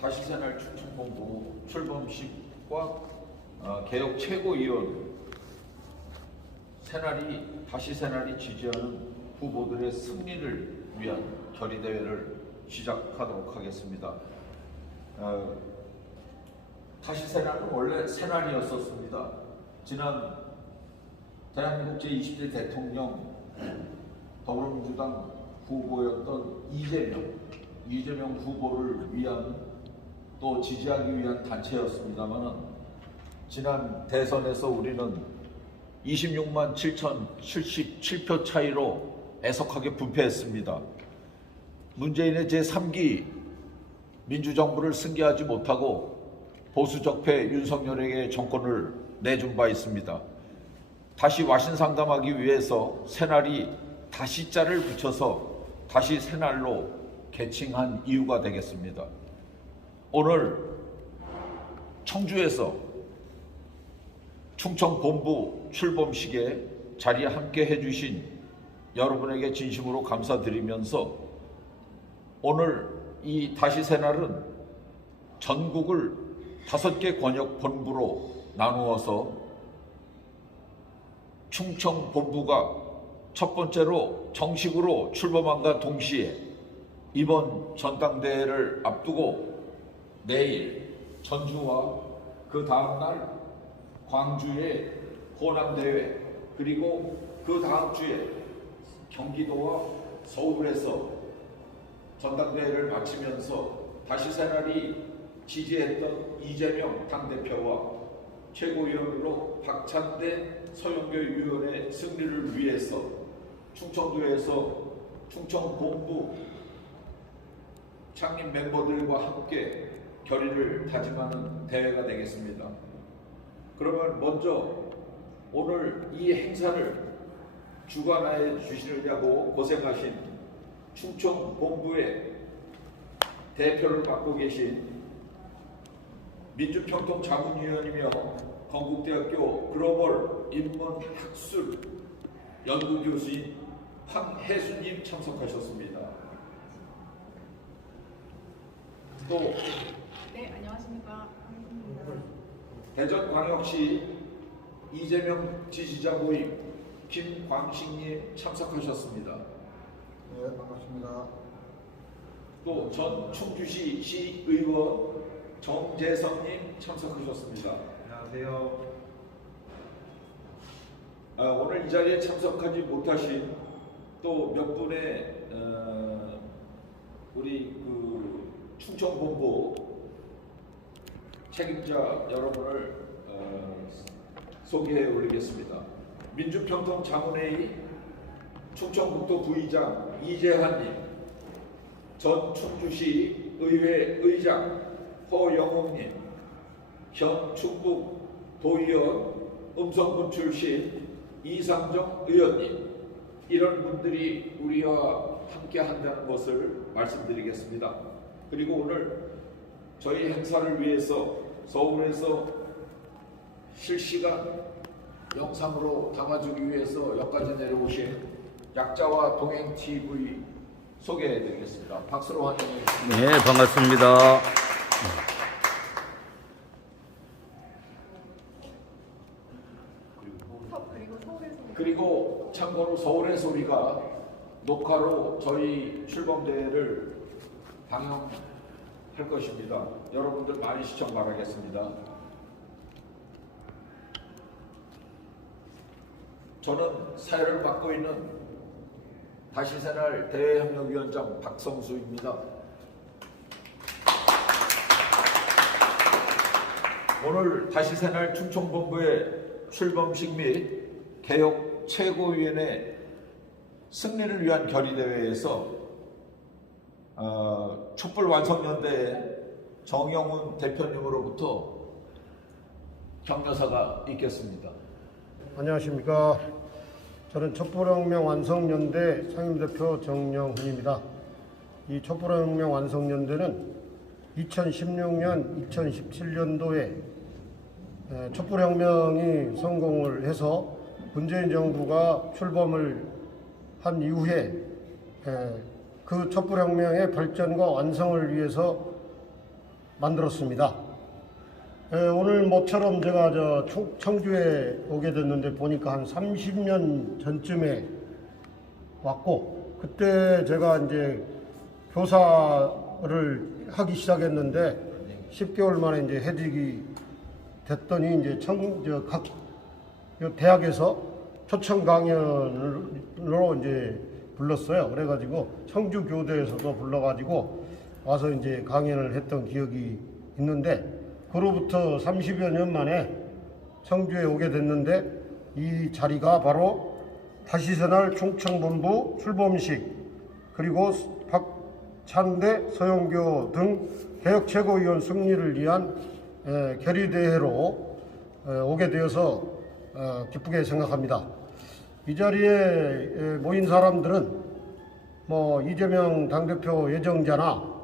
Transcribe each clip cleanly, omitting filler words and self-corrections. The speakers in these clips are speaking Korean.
다시새날 충청본부 출범식과 개혁 최고위원 다시새날이 지지하는 후보들의 승리를 위한 결의대회를 시작하도록 하겠습니다. 다시새날은 원래 새날이었었습니다. 지난 대한민국 제20대 대통령 더불어민주당 후보였던 이재명 후보를 위한 또 지지하기 위한 단체였습니다만은 지난 대선에서 우리는 26만 7,077표 차이로 애석하게 분패했습니다. 문재인의 제3기 민주정부를 승계하지 못하고 보수적폐 윤석열에게 정권을 내준 바 있습니다. 다시 와신상담하기 위해서 새날이 다시자를 붙여서 다시 새날로 개칭한 이유가 되겠습니다. 오늘 청주에서 충청본부 출범식에 자리에 함께 해주신 여러분에게 진심으로 감사드리면서 오늘 이 다시새날은 전국을 5개 권역본부로 나누어서 충청본부가 첫 번째로 정식으로 출범함과 동시에 이번 전당대회를 앞두고 내일 전주와 그 다음날 광주의 호남대회 그리고 그 다음 주에 경기도와 서울에서 전당대회를 마치면서 다시새날이 지지했던 이재명 당대표와 최고위원으로 박찬대 서영교 의원의 승리를 위해서 충청도에서 충청본부 창립 멤버들과 함께 결의를 다짐하는 대회가 되겠습니다. 그러면 먼저 오늘 이 행사를 주관해 주시느냐고 고생하신 충청본부의 대표를 맡고 계신 민주평통자문위원이며 건국대학교 글로벌 인문학술 연구교수인 황혜수님 참석하셨습니다. 또 네, 안녕하십니까. 대전광역시 이재명 지지자 모임 김광식님 참석하셨습니다. 네, 반갑습니다. 또 전 충주시 시의원 정재성님 참석하셨습니다. 안녕하세요. 오늘 이 자리에 참석하지 못하신 또 몇 분의 우리 그 충청본부 책임자 여러분을 소개해 올리겠습니다. 민주평통자문회의 충청북도 부의장 이재환님, 전 충주시 의회 의장 허영웅님, 현 충북 도의원 음성군 출신 이상정 의원님, 이런 분들이 우리와 함께 한다는 것을 말씀드리겠습니다. 그리고 오늘 저희 행사를 위해서 서울에서 실시간 영상으로 담아주기 위해서 여기까지 내려오신 약자와 동행TV 소개해드리겠습니다. 박수로 환영해 주십니다. 네, 반갑습니다. 그리고 참고로 서울의 소리가 녹화로 저희 출범대회를 방영할 것입니다. 여러분들 많이 시청 바라겠습니다. 저는 사회를 맡고 있는 다시새날 대외협력위원장 박성수입니다. 오늘 다시새날 충청본부의 출범식 및 개혁 최고위원회 승리를 위한 결의대회에서 촛불완성연대의 정영훈 대표님으로부터 격려사가 있겠습니다. 안녕하십니까. 저는 촛불혁명 완성연대 상임대표 정영훈입니다. 이 촛불혁명 완성연대는 2016년, 2017년도에 촛불혁명이 성공을 해서 문재인 정부가 출범을 한 이후에 그 촛불혁명의 발전과 완성을 위해서 만들었습니다. 오늘 모처럼 제가 청주에 오게 됐는데 보니까 한 30년 전쯤에 왔고, 그때 제가 이제 교사를 하기 시작했는데 10개월 만에 이제 해직이 됐더니 이제 각 대학에서 초청 강연으로 이제 불렀어요. 그래가지고 청주 교대에서도 불러가지고 와서 이제 강연을 했던 기억이 있는데, 그로부터 30여 년 만에 청주에 오게 됐는데, 이 자리가 바로 다시새날 충청본부 출범식, 그리고 박찬대 서영교 등 개혁 최고위원 승리를 위한 결의대회로 오게 되어서 기쁘게 생각합니다. 이 자리에 모인 사람들은 뭐 이재명 당대표 예정자나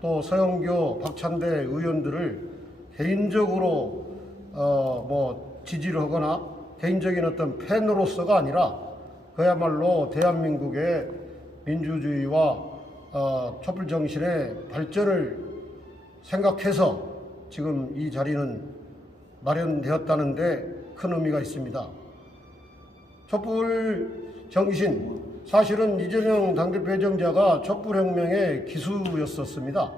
또 서영교, 박찬대 의원들을 개인적으로 뭐 지지를 하거나 개인적인 어떤 팬으로서가 아니라 그야말로 대한민국의 민주주의와 촛불 정신의 발전을 생각해서 지금 이 자리는 마련되었다는데 큰 의미가 있습니다. 촛불 정신, 사실은 이재명 당대표 예정자가 촛불혁명의 기수였었습니다.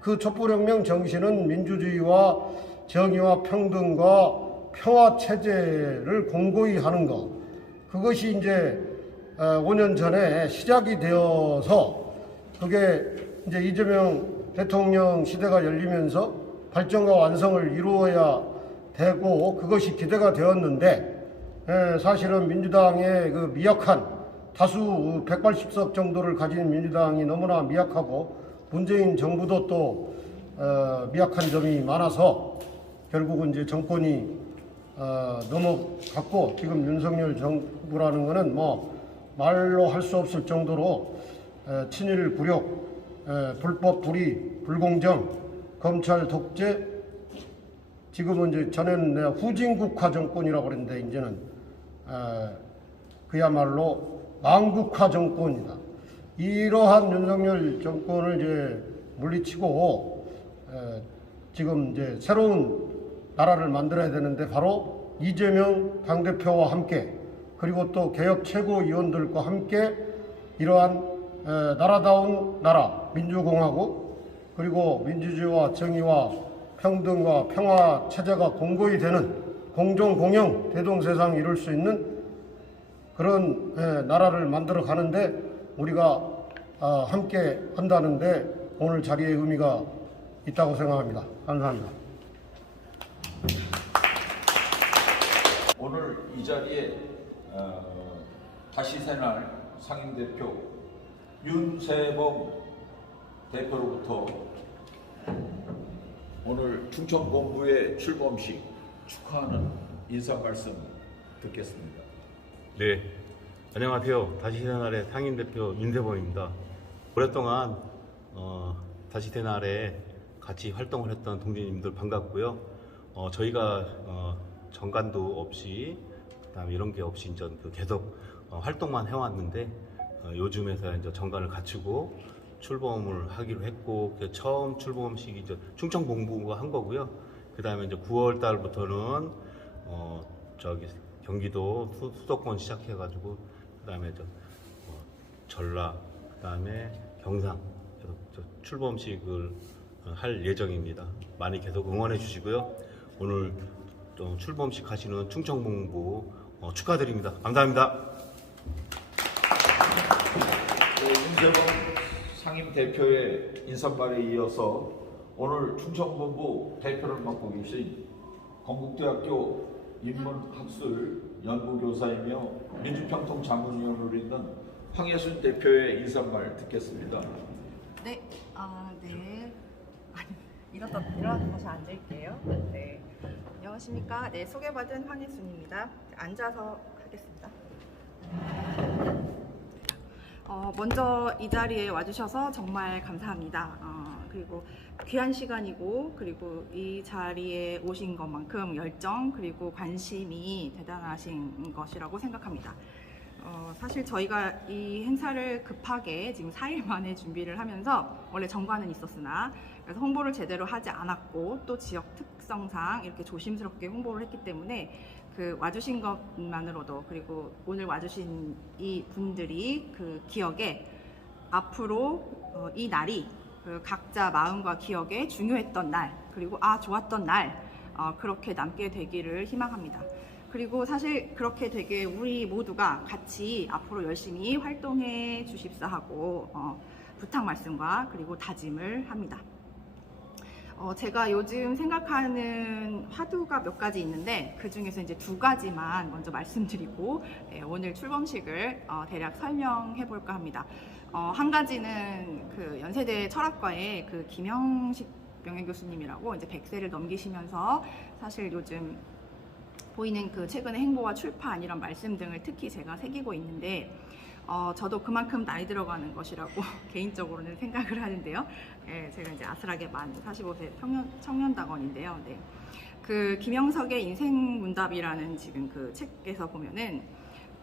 그 촛불혁명 정신은 민주주의와 정의와 평등과 평화체제를 공고히 하는 것, 그것이 이제 5년 전에 시작이 되어서 그게 이제 이재명 대통령 시대가 열리면서 발전과 완성을 이루어야 되고, 그것이 기대가 되었는데, 사실은 민주당의 그 미약한 다수 180석 정도를 가진 민주당이 너무나 미약하고 문재인 정부도 또 미약한 점이 많아서 결국은 이제 정권이 넘어갔고, 지금 윤석열 정부라는 것은 뭐 말로 할 수 없을 정도로 친일 굴욕, 불법 불의, 불공정, 검찰 독재, 지금은 이제 전에는 내가 후진국화 정권이라고 그랬는데 이제는 그야말로 망국화 정권이다. 이러한 윤석열 정권을 이제 물리치고 지금 이제 새로운 나라를 만들어야 되는데, 바로 이재명 당대표와 함께, 그리고 또 개혁 최고위원들과 함께 이러한 나라다운 나라, 민주공화국, 그리고 민주주의와 정의와 평등과 평화 체제가 공고히 되는 공정공영 대동세상을 이룰 수 있는 그런 나라를 만들어 가는데 우리가 함께 한다는데 오늘 자리의 의미가 있다고 생각합니다. 감사합니다. 오늘 이 자리에 다시새날 상임대표 윤세범 대표로부터 오늘 충청본부의 출범식 축하하는 인사 말씀 듣겠습니다. 네, 안녕하세요. 다시새날의 상임대표 윤세범입니다. 오랫동안 다시새날에 같이 활동을 했던 동지님들 반갑고요. 저희가 정관도 없이, 그다음에 이런 게 없이 이제 계속 활동만 해왔는데, 요즘에서 이제 정관을 갖추고 출범을 하기로 했고, 처음 출범식이 이제 충청본부가 한 거고요. 그다음에 이제 9월 달부터는 경기도 수도권 시작해가지고, 그다음에 전라, 그다음에 경상 계속 출범식을 할 예정입니다. 많이 계속 응원해 주시고요. 오늘 또 출범식 하시는 충청본부 축하드립니다. 감사합니다. 윤세범 상임 대표의 인사말에 이어서 오늘 충청본부 대표를 맡고 계신 건국대학교 인문학술 연구교사이며 민주평통자문위원으로 있는 황예순 대표의 인사말 듣겠습니다. 네, 네. 일어나서 다시 앉을게요. 네. 안녕하십니까. 네, 소개받은 황예순입니다. 앉아서 하겠습니다. 먼저 이 자리에 와주셔서 정말 감사합니다. 그리고 귀한 시간이고, 그리고 이 자리에 오신 것만큼 열정 그리고 관심이 대단하신 것이라고 생각합니다. 사실 저희가 이 행사를 급하게 지금 4일 만에 준비를 하면서 원래 정관은 있었으나 그래서 홍보를 제대로 하지 않았고 또 지역 특성상 이렇게 조심스럽게 홍보를 했기 때문에 그 와주신 것만으로도 그리고 오늘 와주신 이 분들이 그 기억에 앞으로 이 날이 그 각자 마음과 기억에 중요했던 날 그리고 좋았던 날 그렇게 남게 되기를 희망합니다. 그리고 사실 그렇게 되게 우리 모두가 같이 앞으로 열심히 활동해 주십사 하고 부탁 말씀과 그리고 다짐을 합니다. 제가 요즘 생각하는 화두가 몇 가지 있는데 그 중에서 이제 2가지만 먼저 말씀드리고 오늘 출범식을 대략 설명해 볼까 합니다. 한 가지는 그 연세대 철학과의 그 김영식 명예교수님이라고 이제 100세를 넘기시면서 사실 요즘 보이는 그 최근의 행보와 출판 이런 말씀 등을 특히 제가 새기고 있는데 저도 그만큼 나이 들어가는 것이라고 개인적으로는 생각을 하는데요. 제가 이제 아슬하게 만 45세 청년당원인데요. 네. 그 김영석의 인생문답이라는 지금 그 책에서 보면은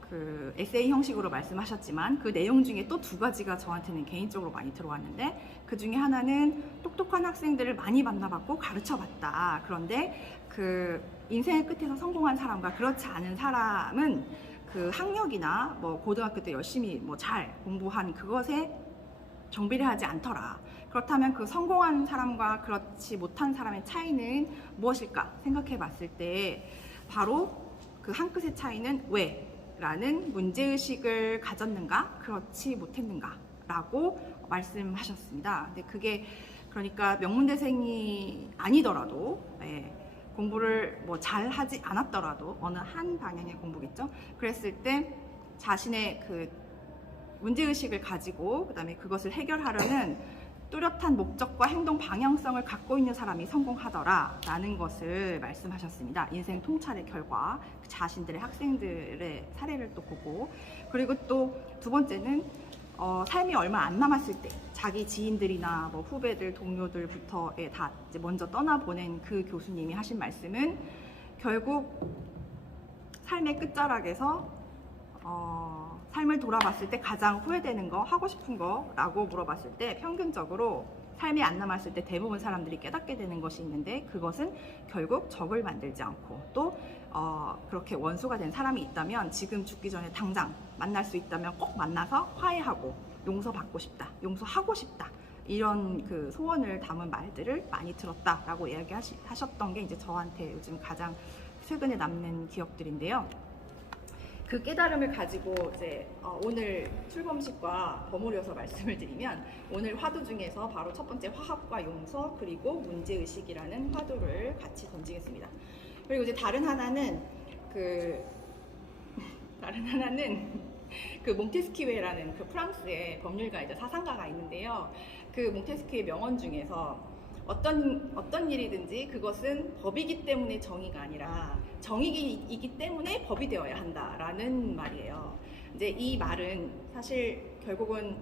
그 에세이 형식으로 말씀하셨지만 그 내용 중에 또 2가지가 저한테는 개인적으로 많이 들어왔는데 그 중에 하나는 똑똑한 학생들을 많이 만나봤고 가르쳐봤다. 그런데 그 인생의 끝에서 성공한 사람과 그렇지 않은 사람은 그 학력이나 뭐 고등학교 때 열심히 뭐 잘 공부한 그것에 정비를 하지 않더라. 그렇다면 그 성공한 사람과 그렇지 못한 사람의 차이는 무엇일까 생각해 봤을 때 바로 그 한 끗의 차이는 왜? 라는 문제의식을 가졌는가? 그렇지 못했는가? 라고 말씀하셨습니다. 근데 그게 그러니까 명문대생이 아니더라도 공부를 뭐 잘하지 않았더라도 어느 한 방향의 공부겠죠. 그랬을 때 자신의 그 문제의식을 가지고 그다음에 그것을 해결하려는 뚜렷한 목적과 행동 방향성을 갖고 있는 사람이 성공하더라 라는 것을 말씀하셨습니다. 인생 통찰의 결과 자신들의 학생들의 사례를 또 보고 그리고 또 2번째는 삶이 얼마 안 남았을 때 자기 지인들이나 뭐 후배들, 동료들부터 다 이제 먼저 떠나보낸 그 교수님이 하신 말씀은 결국 삶의 끝자락에서 삶을 돌아봤을 때 가장 후회되는 거, 하고 싶은 거라고 물어봤을 때 평균적으로 삶이 안 남았을 때 대부분 사람들이 깨닫게 되는 것이 있는데 그것은 결국 적을 만들지 않고 또 그렇게 원수가 된 사람이 있다면 지금 죽기 전에 당장 만날 수 있다면 꼭 만나서 화해하고 용서받고 싶다, 용서하고 싶다 이런 그 소원을 담은 말들을 많이 들었다라고 이야기하셨던 게 이제 저한테 요즘 가장 최근에 남는 기억들인데요. 그 깨달음을 가지고 이제 오늘 출범식과 버무려서 말씀을 드리면 오늘 화두 중에서 바로 첫 번째 화합과 용서 그리고 문제의식이라는 화두를 같이 던지겠습니다. 그리고 이제 다른 하나는 그 몽테스키웨라는 그 프랑스의 법률가이자 사상가가 있는데요. 그 몽테스키웨 명언 중에서 어떤 일이든지 그것은 법이기 때문에 정의가 아니라 정의이기 때문에 법이 되어야 한다라는 말이에요. 이제 이 말은 사실 결국은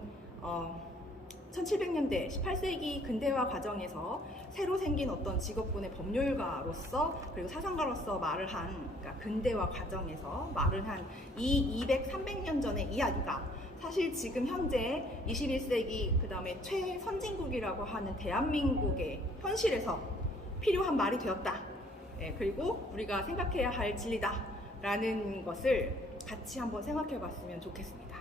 1700년대 18세기 근대화 과정에서 새로 생긴 어떤 직업군의 법률가로서 그리고 사상가로서 말을 한 그러니까 근대화 과정에서 말을 한 이 200, 300년 전의 이야기가 사실 지금 현재 21세기 그 다음에 최선진국이라고 하는 대한민국의 현실에서 필요한 말이 되었다. 그리고 우리가 생각해야 할 진리다 라는 것을 같이 한번 생각해 봤으면 좋겠습니다.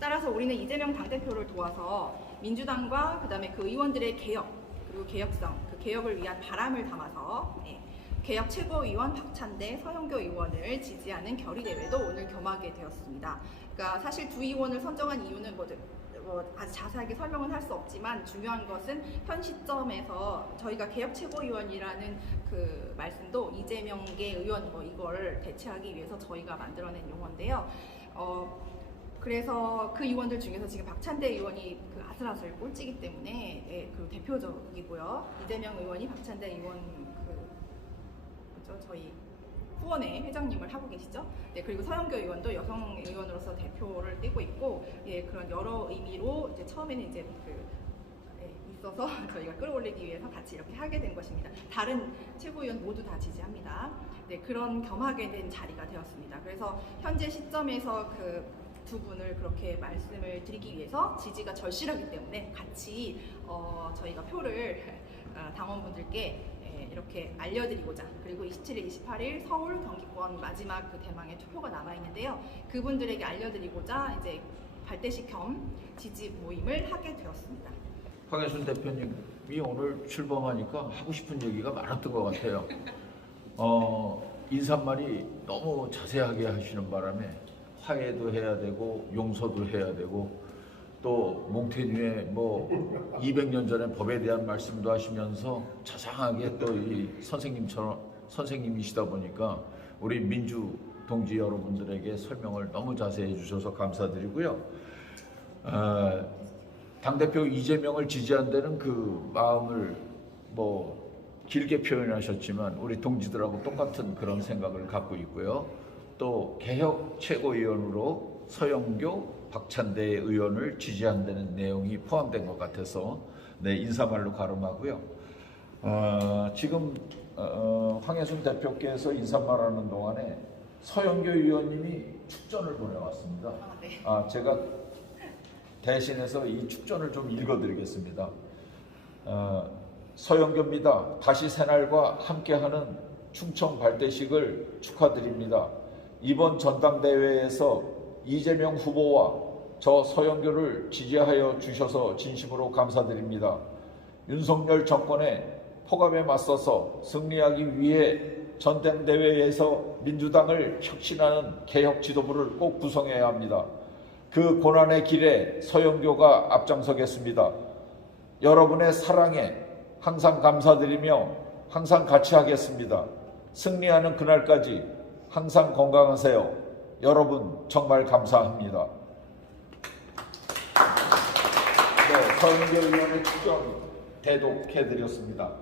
따라서 우리는 이재명 당대표를 도와서 민주당과 그 다음에 그 의원들의 개혁 그리고 개혁성, 그 개혁을 위한 바람을 담아서 개혁 최고위원 박찬대, 서영교 의원을 지지하는 결의대회도 오늘 겸하게 되었습니다. 그러니까 사실 2 의원을 선정한 이유는 뭐 아주 자세하게 설명은 할 수 없지만 중요한 것은 현 시점에서 저희가 개혁 최고위원이라는 그 말씀도 이재명계 의원 뭐 이걸 대체하기 위해서 저희가 만들어낸 용어인데요. 그래서 그 의원들 중에서 지금 박찬대 의원이 그 아슬아슬 꼴찌기 때문에 그 대표적이고요. 이재명 의원이 박찬대 의원 저희 후원회 회장님을 하고 계시죠. 네, 그리고 서영교 의원도 여성 의원으로서 대표를 떼고 있고, 그런 여러 의미로 이제 처음에는 이제 있어서 저희가 끌어올리기 위해서 같이 이렇게 하게 된 것입니다. 다른 최고위원 모두 다 지지합니다. 네, 그런 겸하게 된 자리가 되었습니다. 그래서 현재 시점에서 두 분을 그렇게 말씀을 드리기 위해서 지지가 절실하기 때문에 같이 저희가 표를 당원분들께 이렇게 알려드리고자, 그리고 27일, 28일 서울, 경기권 마지막 그 대망의 투표가 남아 있는데요. 그분들에게 알려드리고자 이제 발대식 겸 지지 모임을 하게 되었습니다. 황혜순 대표님이 오늘 출범하니까 하고 싶은 얘기가 많았던 것 같아요. 인사말이 너무 자세하게 하시는 바람에 화해도 해야 되고 용서도 해야 되고 또 몽테뉴의 뭐 200년 전의 법에 대한 말씀도 하시면서 자상하게 또 이 선생님이시다 보니까 우리 민주 동지 여러분들에게 설명을 너무 자세히 해주셔서 감사드리고요. 당대표 이재명을 지지한다는 그 마음을 뭐 길게 표현하셨지만 우리 동지들하고 똑같은 그런 생각을 갖고 있고요. 또 개혁 최고위원으로 서영교, 박찬대 의원을 지지한다는 내용이 포함된 것 같아서 인사말로 가름하고요. 지금 황혜순 대표께서 인사말하는 동안에 서영교 의원님이 축전을 보내왔습니다. 네. 제가 대신해서 이 축전을 좀 읽어드리겠습니다. 서영교입니다. 다시 새날과 함께하는 충청 발대식을 축하드립니다. 이번 전당대회에서 이재명 후보와 저 서영교를 지지하여 주셔서 진심으로 감사드립니다. 윤석열 정권의 폭압에 맞서서 승리하기 위해 전당대회에서 민주당을 혁신하는 개혁 지도부를 꼭 구성해야 합니다. 그 고난의 길에 서영교가 앞장서겠습니다. 여러분의 사랑에 항상 감사드리며 항상 같이 하겠습니다. 승리하는 그날까지 항상 건강하세요. 여러분 정말 감사합니다. 서영교 의원의 축전 대독해드렸습니다.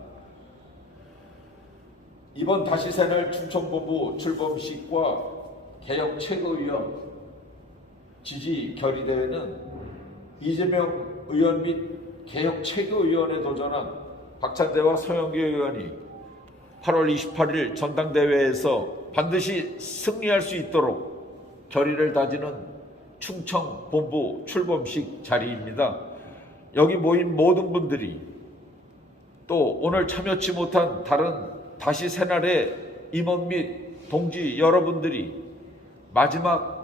이번 다시 새날 충청본부 출범식과 개혁 최고위원 지지 결의대회는 이재명 의원 및 개혁 최고위원에 도전한 박찬대와 서영교 의원이 8월 28일 전당대회에서 반드시 승리할 수 있도록 결의를 다지는 충청본부 출범식 자리입니다. 여기 모인 모든 분들이 또 오늘 참여치 못한 다른 다시 새날의 임원 및 동지 여러분들이 마지막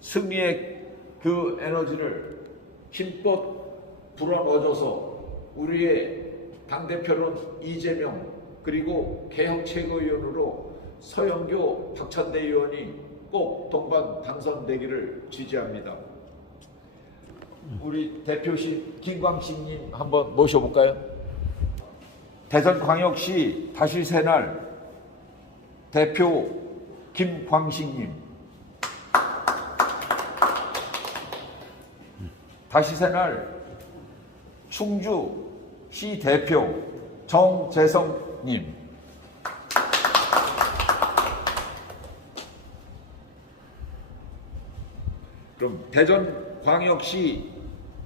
승리의 그 에너지를 힘껏 불어넣어줘서 우리의 당대표는 이재명 그리고 개혁 최고위원으로 서영교, 박찬대 의원이 꼭 동반 당선되기를 지지합니다. 우리 대표실 김광식님 한번 모셔볼까요? 대전광역시 다시 새날 대표 김광식님, 다시 새날 충주시 대표 정재성님, 그럼 대전광역시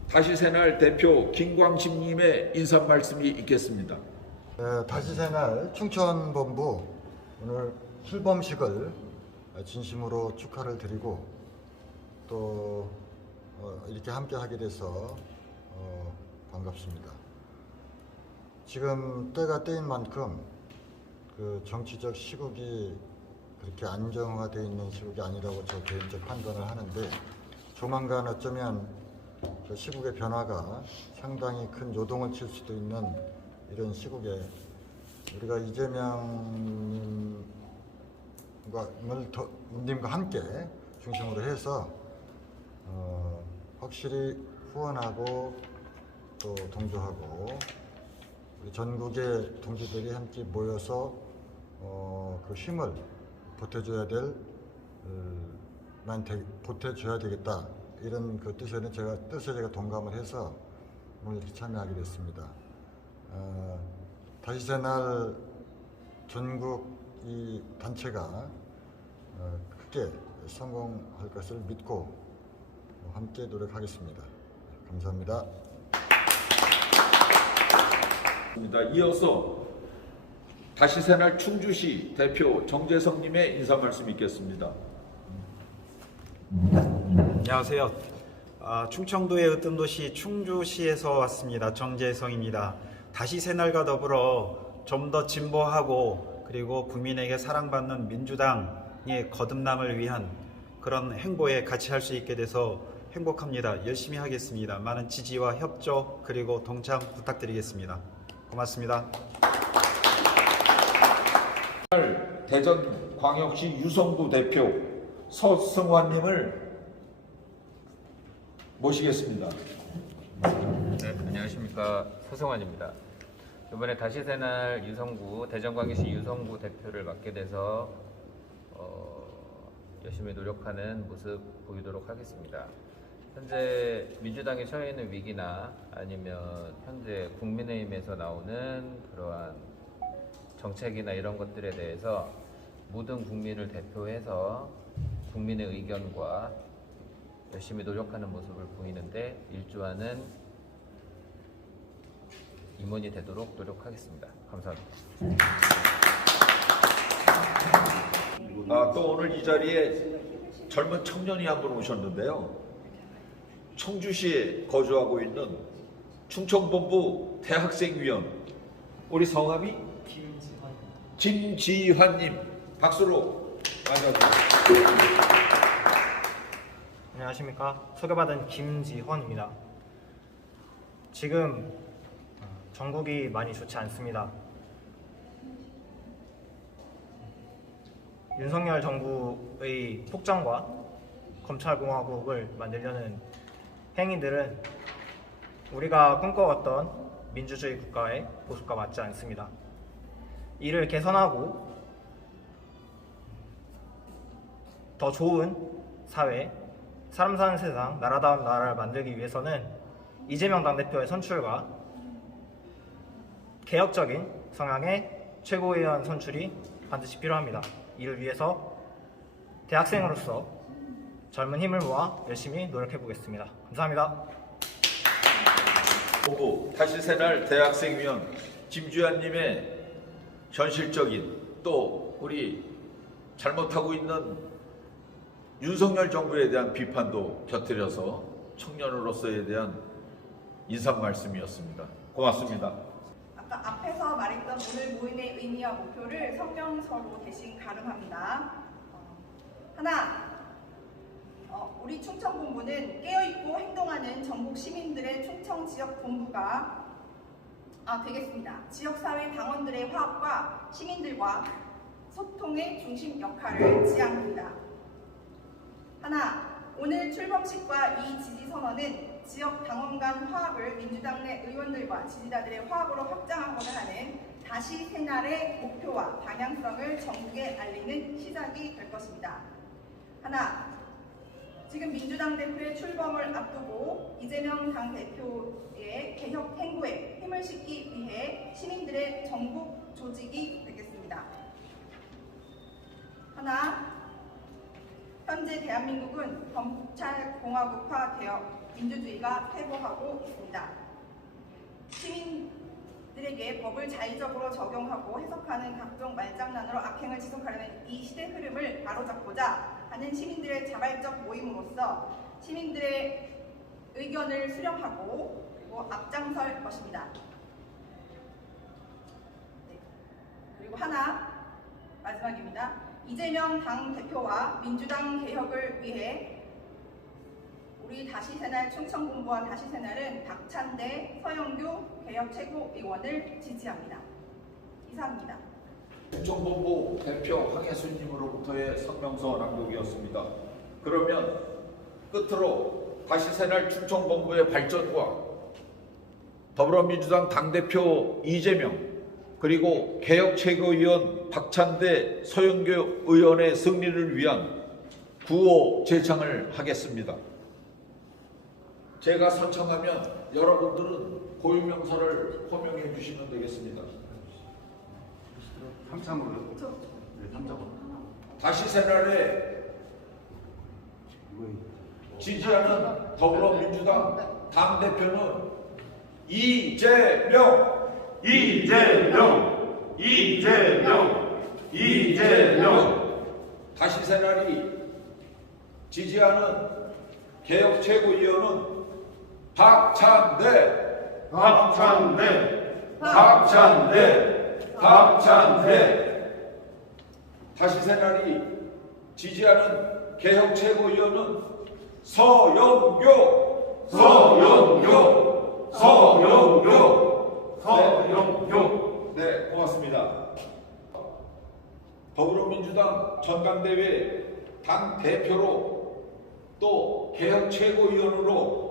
다시 새날 대표 김광식님의 인사 말씀이 있겠습니다. 다시 새날 충청본부 오늘 출범식을 진심으로 축하를 드리고 또 이렇게 함께 하게 돼서 반갑습니다. 지금 때가 때인 만큼 그 정치적 시국이 그렇게 안정화되어 있는 시국이 아니라고 저 개인적 판단을 하는데 조만간 어쩌면 저 시국의 변화가 상당히 큰 요동을 칠 수도 있는 이런 시국에 우리가 이재명님과 함께 중심으로 해서 확실히 후원하고 또 동조하고 우리 전국의 동지들이 함께 모여서 그 힘을 보태줘야 되겠다 이런 그 뜻에 제가 동감을 해서 오늘 이렇게 참여하게 됐습니다. 다시 새날 전국 이 단체가 크게 성공할 것을 믿고 함께 노력하겠습니다. 감사합니다. 이어서 다시 새날 충주시 대표 정재성님의 인사 말씀 있겠습니다. 안녕하세요. 충청도의 으뜸도시 충주시에서 왔습니다. 정재성입니다. 다시 새날과 더불어 좀 더 진보하고 그리고 국민에게 사랑받는 민주당의 거듭남을 위한 그런 행보에 같이 할 수 있게 돼서 행복합니다. 열심히 하겠습니다. 많은 지지와 협조 그리고 동참 부탁드리겠습니다. 고맙습니다. 대전광역시 유성구 대표 서승환님을 모시겠습니다. 네, 안녕하십니까. 서승환입니다. 이번에 다시 새날 유성구, 대전광역시 유성구 대표를 맡게 돼서 열심히 노력하는 모습 보이도록 하겠습니다. 현재 민주당이 처해 있는 위기나 아니면 현재 국민의힘에서 나오는 그러한 정책이나 이런 것들에 대해서 모든 국민을 대표해서 국민의 의견과 열심히 노력하는 모습을 보이는데 일조하는 임원이 되도록 노력하겠습니다. 감사합니다. 또 오늘 이 자리에 젊은 청년이 한 분 오셨는데요. 청주시에 거주하고 있는 충청본부 대학생위원 우리 성함이 김지환님 박수로 맞아주세요. 안녕하십니까. 소개받은 김지헌입니다. 지금 전국이 많이 좋지 않습니다. 윤석열 정부의 폭정과 검찰공화국을 만들려는 행위들은 우리가 꿈꿔왔던 민주주의 국가의 모습과 맞지 않습니다. 이를 개선하고 더 좋은 사회, 사람 사는 세상, 나라다운 나라를 만들기 위해서는 이재명 당대표의 선출과 개혁적인 성향의 최고위원 선출이 반드시 필요합니다. 이를 위해서 대학생으로서 젊은 힘을 모아 열심히 노력해 보겠습니다. 감사합니다. 보고 다시 새날 대학생위원 김주환님의 현실적인 또 우리 잘못하고 있는 윤석열 정부에 대한 비판도 곁들여서 청년으로서에 대한 인사 말씀이었습니다. 고맙습니다. 아까 앞에서 말했던 오늘 모임의 의미와 목표를 성명서로 대신 가름합니다. 하나, 우리 충청본부는 깨어있고 행동하는 전국 시민들의 충청지역본부가 되겠습니다. 지역사회 당원들의 화합과 시민들과 소통의 중심 역할을 지향합니다. 하나, 오늘 출범식과 이 지지선언은 지역 당원 간 화합을 민주당 내 의원들과 지지자들의 화합으로 확장하고자 하는 다시 새날의 목표와 방향성을 전국에 알리는 시작이 될 것입니다. 하나, 지금 민주당 대표의 출범을 앞두고 이재명 당대표의 개혁 행보에 힘을 싣기 위해 시민들의 전국 조직이 되겠습니다. 하나, 현재 대한민국은 검찰공화국화 되어 민주주의가 퇴보하고 있습니다. 시민들에게 법을 자의적으로 적용하고 해석하는 각종 말장난으로 악행을 지속하려는 이 시대 흐름을 바로잡고자 하는 시민들의 자발적 모임으로서 시민들의 의견을 수렴하고 그리고 앞장설 것입니다. 네. 그리고 하나, 마지막입니다. 이재명 당대표와 민주당 개혁을 위해 우리 다시 새날 충청본부와 다시 새날은 박찬대, 서영교 개혁 최고위원을 지지합니다. 이상입니다. 충청본부 대표 황혜순님으로부터의 성명서 낭독이었습니다. 그러면 끝으로 다시 새날 충청본부의 발전과 더불어민주당 당대표 이재명 그리고 개혁 최고위원 박찬대, 서영교 의원의 승리를 위한 구호 제창을 하겠습니다. 제가 선창하면 여러분들은 고유명사를 호명해 주시면 되겠습니다. 다시 새날에 지지하는 더불어민주당 당대표는 이재명 다시 새날이 지지하는 개혁 최고위원은 박찬대, 다시 새날이 지지하는 개혁 최고위원은 서영교. 네, 고맙습니다. 더불어민주당 전당대회 당 대표로 또 개혁 최고위원으로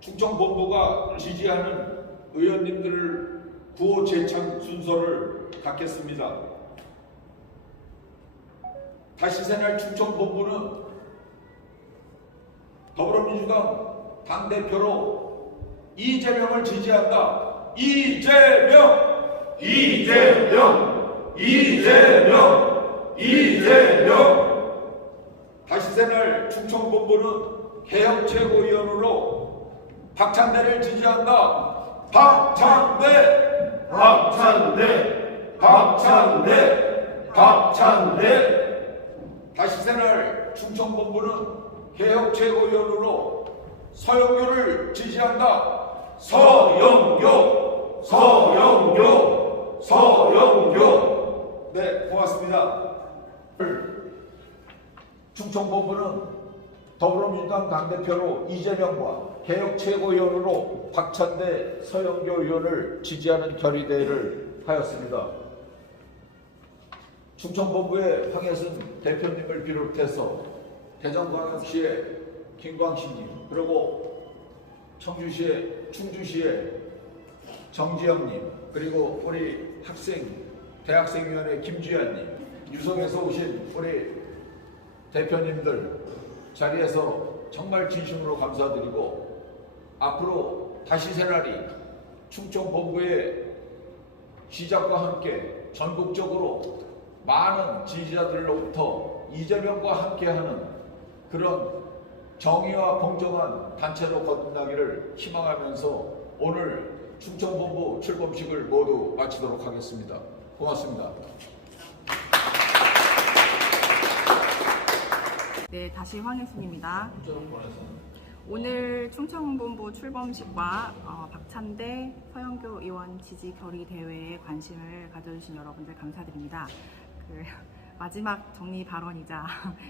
충청본부가 지지하는 의원님들을 구호 제창 순서를 갖겠습니다. 다시 새날 충청본부는 더불어민주당 당대표로 이재명을 지지한다. 이재명! 다시 새날 충청본부는 개혁 최고위원으로 박찬대를 지지한다. 박찬대! 다시 새날 충청본부는 개혁 최고위원으로 서영교를 지지한다. 서영교. 네, 고맙습니다. 충청본부는 더불어민주당 당대표로 이재명과 개혁 최고위원으로 박찬대, 서영교 의원을 지지하는 결의대회를 하였습니다. 충청본부의 황혜순 대표님을 비롯해서 대전광역시의 김광식님, 그리고 충주시의 정지영님, 그리고 우리 대학생위원회 김주현님, 유성에서 오신 우리 대표님들 자리에서 정말 진심으로 감사드리고, 앞으로 다시 새날이 충청본부의 시작과 함께 전국적으로 많은 지지자들로부터 이재명과 함께하는 그런 정의와 공정한 단체로 거듭나기를 희망하면서 오늘 충청본부 출범식을 모두 마치도록 하겠습니다. 고맙습니다. 네, 다시 황혜순입니다. 오늘 충청본부 출범식과 박찬대, 서영교 의원 지지 결의 대회에 관심을 가져주신 여러분들 감사드립니다. 마지막 정리 발언이자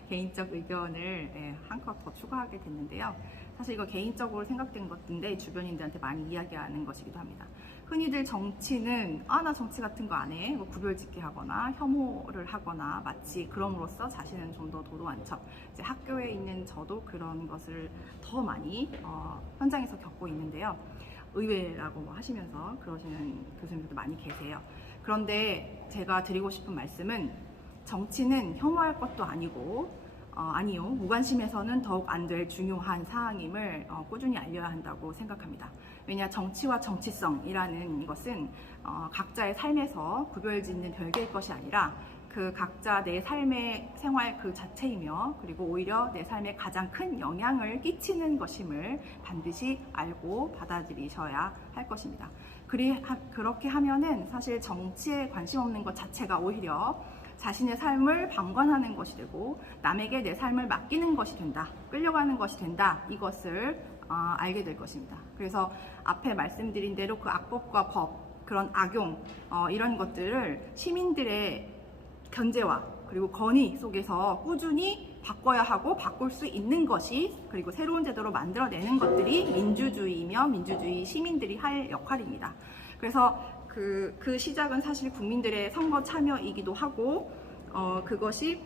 개인적 의견을 한 컷 더 추가하게 됐는데요. 사실 이거 개인적으로 생각된 것인데 주변인들한테 많이 이야기하는 것이기도 합니다. 흔히들 정치는 나 정치 같은 거 안 해, 구별짓기 하거나 혐오를 하거나 마치 그럼으로써 자신은 좀 더 도도한 척, 이제 학교에 있는 저도 그런 것을 더 많이 현장에서 겪고 있는데요. 의외라고 하시면서 그러시는 교수님들도 많이 계세요. 그런데 제가 드리고 싶은 말씀은 정치는 혐오할 것도 아니고 아니요, 무관심해서는 더욱 안 될 중요한 사항임을 꾸준히 알려야 한다고 생각합니다. 왜냐, 정치와 정치성이라는 것은 각자의 삶에서 구별짓는 별개의 것이 아니라 그 각자 내 삶의 생활 그 자체이며, 그리고 오히려 내 삶에 가장 큰 영향을 끼치는 것임을 반드시 알고 받아들이셔야 할 것입니다. 그렇게 하면은 사실 정치에 관심 없는 것 자체가 오히려 자신의 삶을 방관하는 것이 되고 남에게 내 삶을 맡기는 것이 된다, 끌려가는 것이 된다, 이것을 알게 될 것입니다. 그래서 앞에 말씀드린 대로 그 악법과 법, 그런 악용, 이런 것들을 시민들의 견제와 그리고 건의 속에서 꾸준히 바꿔야 하고 바꿀 수 있는 것이, 그리고 새로운 제도로 만들어내는 것들이 민주주의이며 민주주의 시민들이 할 역할입니다. 그래서 그 시작은 사실 국민들의 선거 참여이기도 하고 그것이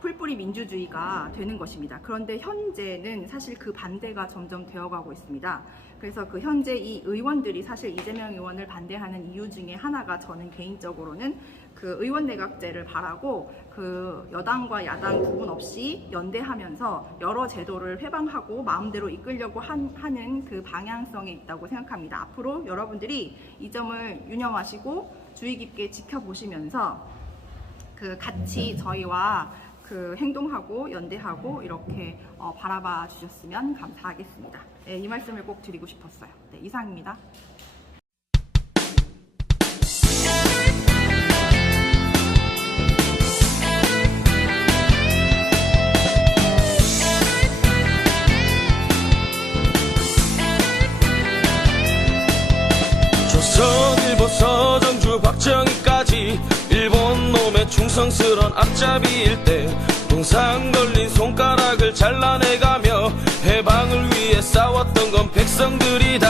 풀뿌리 민주주의가 되는 것입니다. 그런데 현재는 사실 그 반대가 점점 되어가고 있습니다. 그래서 그 현재 이 의원들이 사실 이재명 의원을 반대하는 이유 중에 하나가, 저는 개인적으로는 그 의원 내각제를 바라고 그 여당과 야당 구분 없이 연대하면서 여러 제도를 회방하고 마음대로 이끌려고 하는 그 방향성에 있다고 생각합니다. 앞으로 여러분들이 이 점을 유념하시고 주의 깊게 지켜보시면서 그 같이 저희와 그 행동하고 연대하고 이렇게 바라봐 주셨으면 감사하겠습니다. 네, 이 말씀을 꼭 드리고 싶었어요. 네, 이상입니다. 아주 박정희까지 일본 놈의 충성스런 앞잡이일 때 동상 걸린 손가락을 잘라내가며 해방을 위해 싸웠던 건 백성들이다.